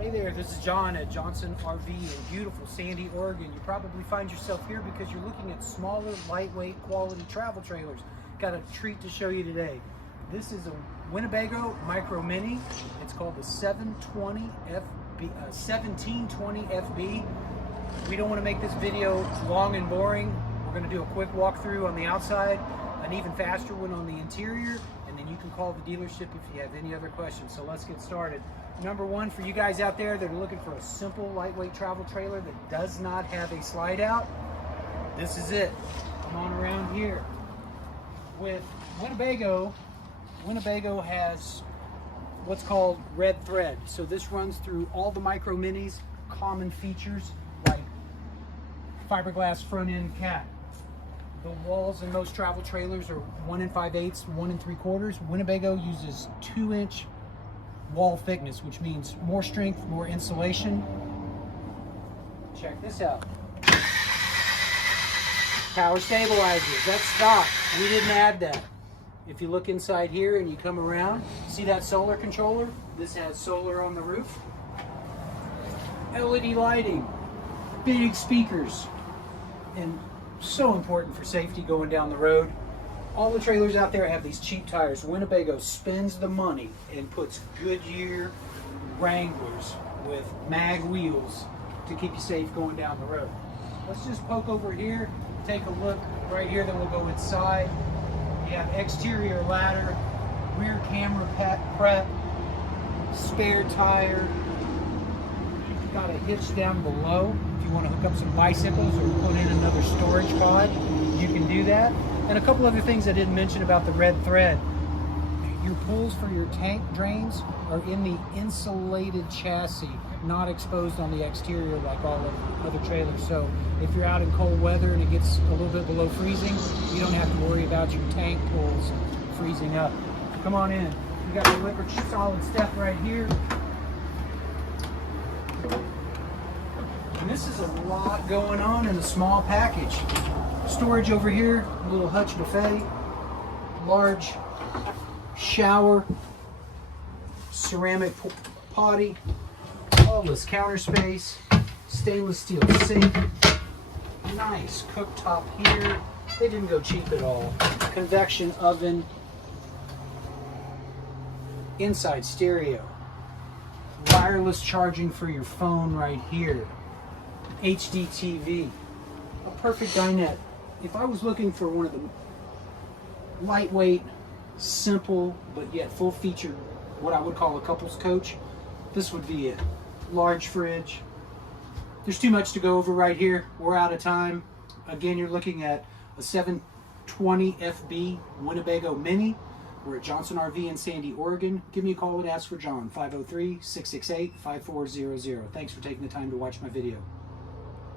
Hey there, this is John at Johnson RV in beautiful Sandy, Oregon. You probably find yourself here because you're looking at smaller, lightweight, quality travel trailers. Got a treat to show you today. This is a Winnebago Micro Minnie. It's called the 1720FB. We don't want to make this video long and boring. We're going to do a quick walkthrough on the outside, an even faster one on the interior, and then you can call the dealership if you have any other questions. So let's get started. Number one, for you guys out there that are looking for a simple, lightweight travel trailer that does not have a slide out, this is it. Come on around here. With Winnebago has what's called red thread. So this runs through all the Micro Minis, common features like fiberglass front end cap. The walls in most travel trailers are 1 5/8, 1 3/4. Winnebago uses 2-inch wall thickness, which means more strength, more insulation. Check this out. Power stabilizers, that's stock. We didn't add that. If you look inside here and you come around, see that solar controller? This has solar on the roof. LED lighting, big speakers, and so important for safety going down the road. All the trailers out there have these cheap tires. Winnebago spends the money and puts Goodyear Wranglers with mag wheels to keep you safe going down the road. Let's just poke over here, take a look right here, then we'll go inside. You have exterior ladder, rear camera prep, spare tire. You've got a hitch down below. If you want to hook up some bicycles or put in another storage pod, you can do that. And a couple other things I didn't mention about the red thread. Your pulls for your tank drains are in the insulated chassis, not exposed on the exterior like all of the other trailers. So if you're out in cold weather and it gets a little bit below freezing, you don't have to worry about your tank pulls freezing up. Come on in. You got your liquor solid step right here. And this is a lot going on in a small package. Storage over here, a little hutch buffet, large shower, ceramic potty, all this counter space, stainless steel sink, nice cooktop here. They didn't go cheap at all. Convection oven, inside stereo, wireless charging for your phone right here, HD TV, a perfect dinette. If I was looking for one of the lightweight, simple, but yet full featured, what I would call a couple's coach, this would be it. Large fridge. There's too much to go over right here. We're out of time. Again, you're looking at a 720FB Winnebago Minnie. We're at Johnson RV in Sandy, Oregon. Give me a call and ask for John, 503-668-5400. Thanks for taking the time to watch my video.